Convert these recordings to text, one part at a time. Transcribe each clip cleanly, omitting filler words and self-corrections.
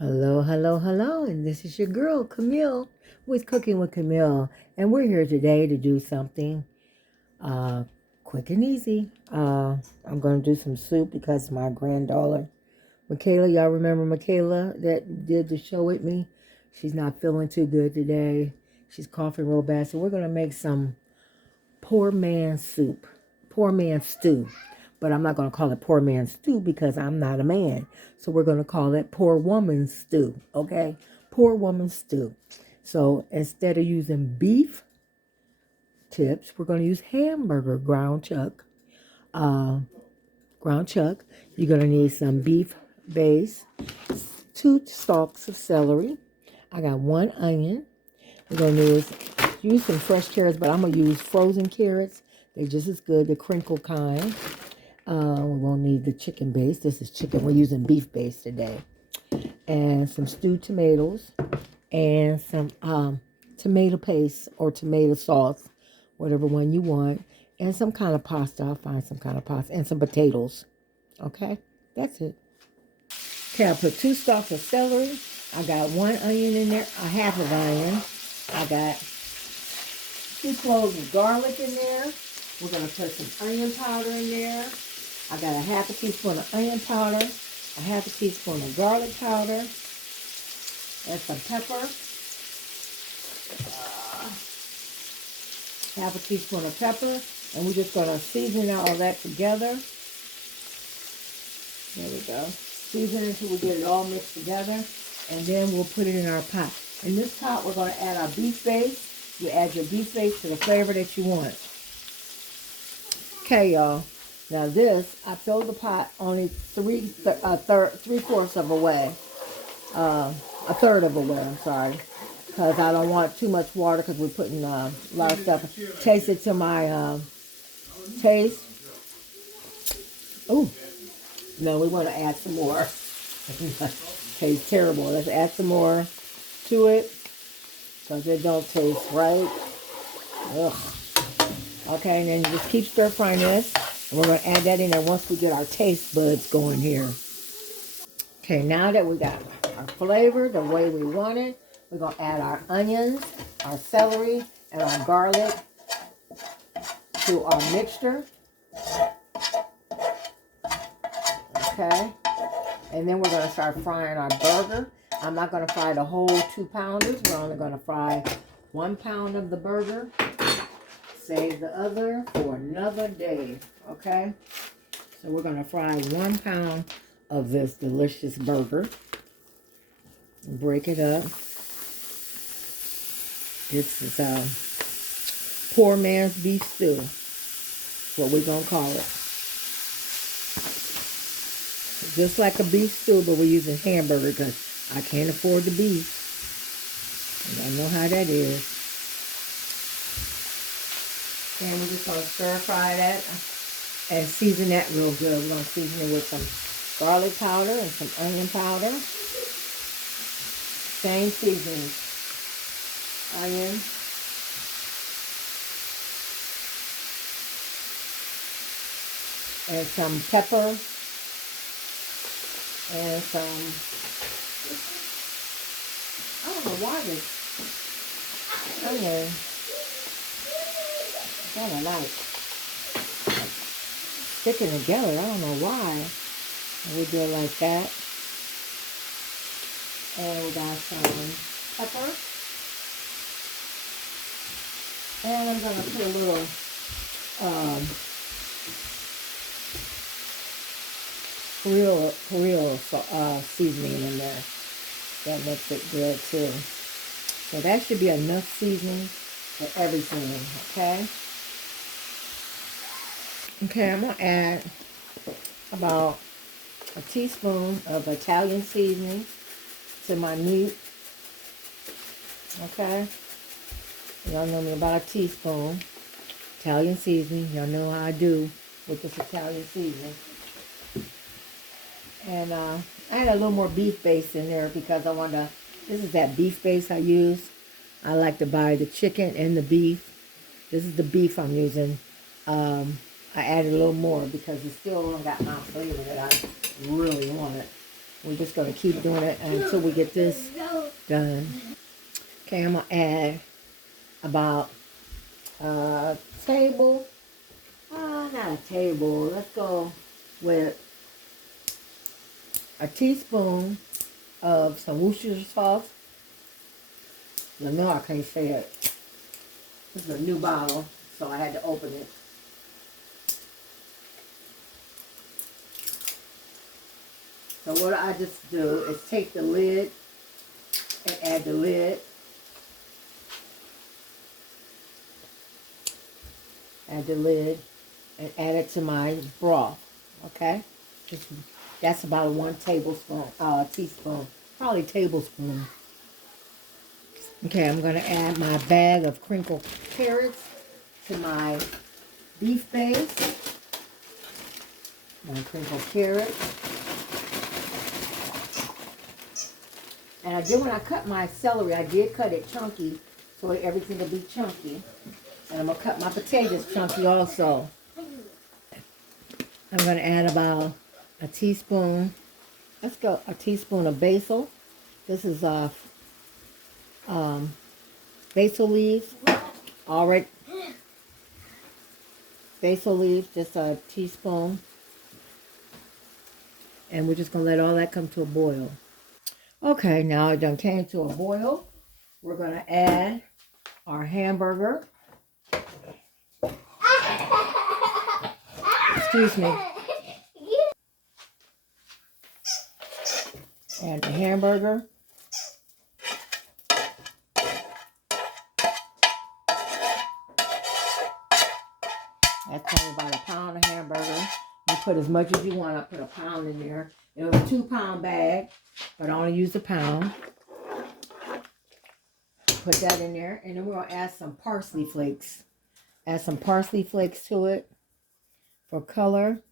Hello, hello, hello, and this is your girl, Camille, with Cooking with Camille. And we're here today to do something uh, quick and easy. I'm going to do some soup because my granddaughter, Michaela, y'all remember Michaela that did the show with me? She's not feeling too good today. She's coughing real bad, so we're going to make some poor man soup, poor man stew. But I'm not going to call it poor man stew because I'm not a man. So we're going to call it poor woman stew, okay? Poor woman stew. So instead of using beef tips, we're going to use hamburger ground chuck. Uh, Ground chuck. You're going to need some beef base, 2 stalks of celery. I got 1 onion. We're going to use some fresh carrots, but I'm going to use frozen carrots. They're just as good, the crinkle kind. We won't need the chicken base. This is chicken. We're using beef base today. And some stewed tomatoes and some tomato paste or tomato sauce, whatever one you want. And some kind of pasta. I'll find some kind of pasta. And some potatoes. Okay? That's it. Okay, I put 2 stalks of celery. I got 1 onion in there, a half of onion. I got 2 cloves of garlic in there. We're going to put some onion powder in there. I got a half a teaspoon of onion powder, a half a teaspoon of garlic powder, and some pepper, half a teaspoon of pepper, and we're just going to season all that together. There we go. Season it until we get it all mixed together, and then we'll put it in our pot. In this pot, we're going to add our beef base. You add your beef base to the flavor that you want. Okay, y'all. Now this, I filled the pot only three-fourths of a way. A third of a way, I'm sorry. Because I don't want too much water because we're putting a lot of stuff. Taste it to my taste. Ooh. No, we want to add some more. Tastes terrible. Let's add some more to it because it don't taste right. Ugh. Okay, and then you just keep stir frying this. And we're going to add that in there once we get our taste buds going here. Okay, now that we got our flavor the way we want it, we're going to add our onions, our celery, and our garlic to our mixture. Okay, and then we're going to start frying our burger. I'm not going to fry the whole 2 pounders. We're only going to fry 1 pound of the burger. Save the other for another day, okay? So we're going to fry 1 pound of this delicious burger. Break it up. This is poor man's beef stew. That's what we're going to call it. Just like a beef stew, but we're using hamburger because I can't afford the beef. And I know how that is. And we're just going to stir fry that and season that real good. We're going to season it with some garlic powder and some onion powder. Same seasoning. Onion. And some pepper. And some, I don't know why this onion, kind of like sticking together. I don't know why. We do it like that. And we got some pepper. And I'm going to put a little real seasoning in there. That makes it good too. So that should be enough seasoning for everything, okay? Okay, I'm going to add about a teaspoon of Italian seasoning to my meat. Okay? Y'all know me, about a teaspoon. Italian seasoning. Y'all know how I do with this Italian seasoning. And I had a little more beef base in there because I want to, this is that beef base I use. I like to buy the chicken and the beef. This is the beef I'm using. I added a little more because it still got my flavor that I really wanted. We're just going to keep doing it until we get this done. Okay, I'm going to add about a table. Not a table. Let's go with a teaspoon of some Worcestershire sauce. No, I can't say it. This is a new bottle, so I had to open it. So what I just do is take the lid and add the lid. Add the lid and add it to my broth. Okay? That's about 1 tablespoon, teaspoon, probably tablespoon. Okay, I'm going to add my bag of crinkled carrots to my beef base. My crinkled carrots. And I did, when I cut my celery, I did cut it chunky, so everything will be chunky. And I'm going to cut my potatoes chunky also. I'm going to add about a teaspoon, let's go, a teaspoon of basil. This is basil leaves, already, basil leaves, just a teaspoon. And we're just going to let all that come to a boil. Okay, now it done came to a boil. We're going to add our hamburger. Excuse me. Add the hamburger. That's only about a pound of hamburger. You put as much as you want. I put a pound in there. It was a 2-pound bag, but I only used a pound. Put that in there, and then we're going to add some parsley flakes. Add some parsley flakes to it for color.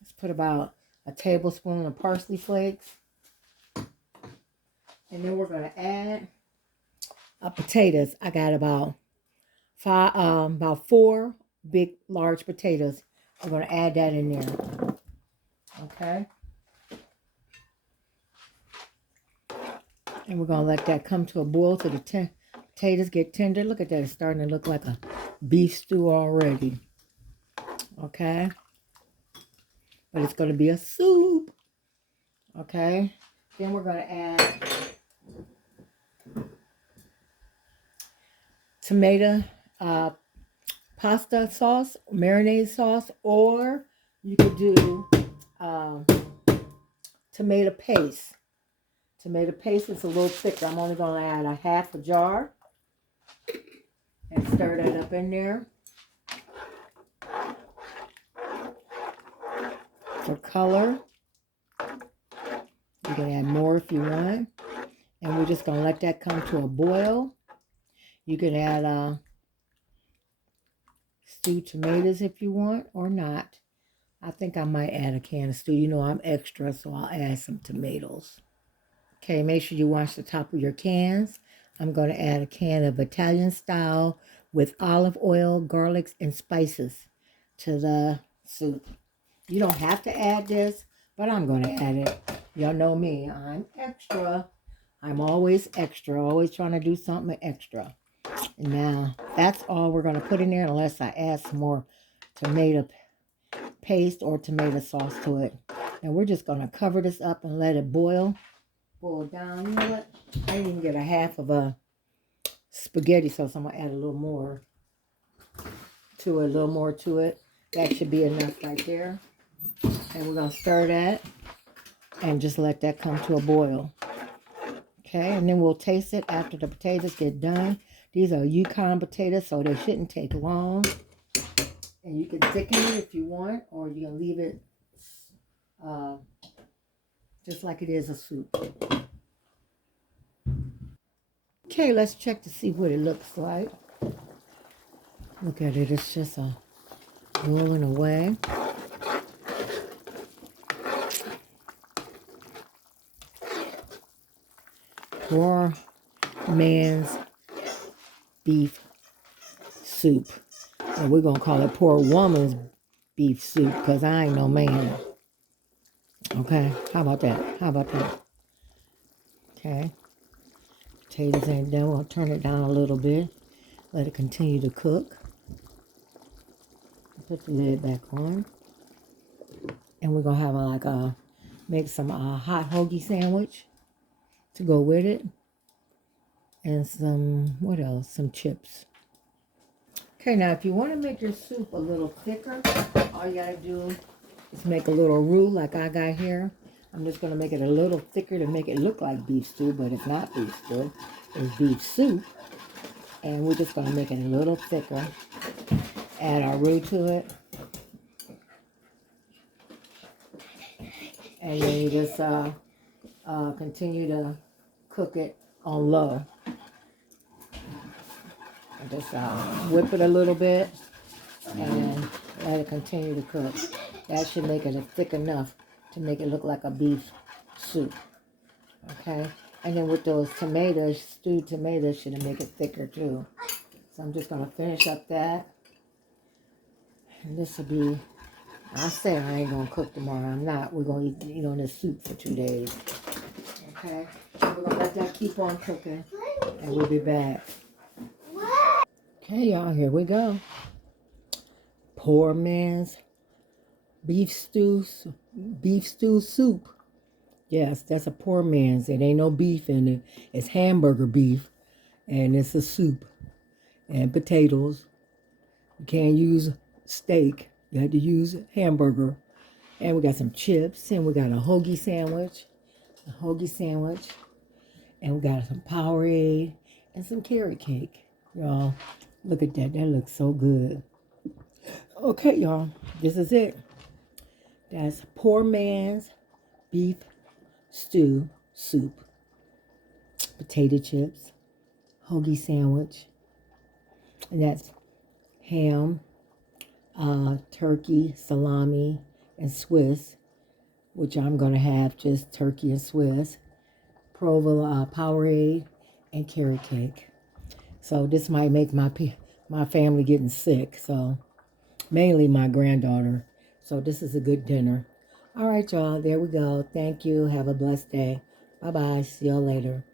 Let's put about a tablespoon of parsley flakes. And then we're going to add potatoes. I got about 4 big, large potatoes. I'm going to add that in there. Okay. And we're going to let that come to a boil till the potatoes get tender. Look at that. It's starting to look like a beef stew already. Okay. But it's going to be a soup. Okay. Then we're going to add tomato pasta sauce, marinade sauce, or you could do tomato paste. Tomato paste is a little thicker. I'm only going to add a half a jar and stir that up in there for color. You can add more if you want. And we're just going to let that come to a boil. You can add stewed tomatoes if you want or not. I think I might add a can of stew. You know I'm extra, so I'll add some tomatoes. Okay, make sure you wash the top of your cans. I'm going to add a can of Italian style with olive oil, garlics, and spices to the soup. You don't have to add this, but I'm going to add it. Y'all know me. I'm extra. I'm always extra. Always trying to do something extra. And now, that's all we're going to put in there unless I add some more tomato paste or tomato sauce to it. And we're just going to cover this up and let it boil down. You know what? I didn't even get a half of a spaghetti sauce. I'm going to add a little more to it. That should be enough right there. And we're going to stir that and just let that come to a boil. Okay, and then we'll taste it after the potatoes get done. These are Yukon potatoes, so they shouldn't take long. And you can thicken it if you want, or you can leave it just like it is a soup. Okay, let's check to see what it looks like. Look at it, it's just rolling away. Poor man's beef soup. And we're going to call it poor woman's beef soup because I ain't no man. Okay, how about that? How about that? Okay, potatoes ain't done. We'll turn it down a little bit. Let it continue to cook. Put the lid back on. And we're going to have make some hot hoagie sandwich to go with it. And some, what else? Some chips. Okay, now if you want to make your soup a little thicker, all you got to do is make a little roux like I got here. I'm just going to make it a little thicker to make it look like beef stew, but it's not beef stew. It's beef soup. And we're just going to make it a little thicker. Add our roux to it. And then you just continue to cook it on low. And just whip it a little bit and let it continue to cook. That should make it thick enough to make it look like a beef soup. Okay? And then with those tomatoes, stewed tomatoes should make it thicker too. So I'm just going to finish up that. And this will be, I said I ain't going to cook tomorrow. I'm not. We're going to eat on this soup for 2 days. Okay? We're going to let that keep on cooking. And we'll be back. Okay, y'all, here we go. Poor man's beef stew soup. Yes, that's a poor man's. It ain't no beef in it. It's hamburger beef, and it's a soup and potatoes. You can't use steak. You had to use hamburger. And we got some chips, and we got a hoagie sandwich, and we got some Powerade and some carrot cake. Y'all, look at that. That looks so good. Okay, y'all, this is it. That's poor man's beef stew soup, potato chips, hoagie sandwich, and that's ham, turkey, salami, and Swiss, which I'm going to have just turkey and Swiss, Provo Powerade, and carrot cake. So this might make my family getting sick, so mainly my granddaughter. So this is a good dinner. All right, y'all, there we go. Thank you. Have a blessed day. Bye-bye. See y'all later.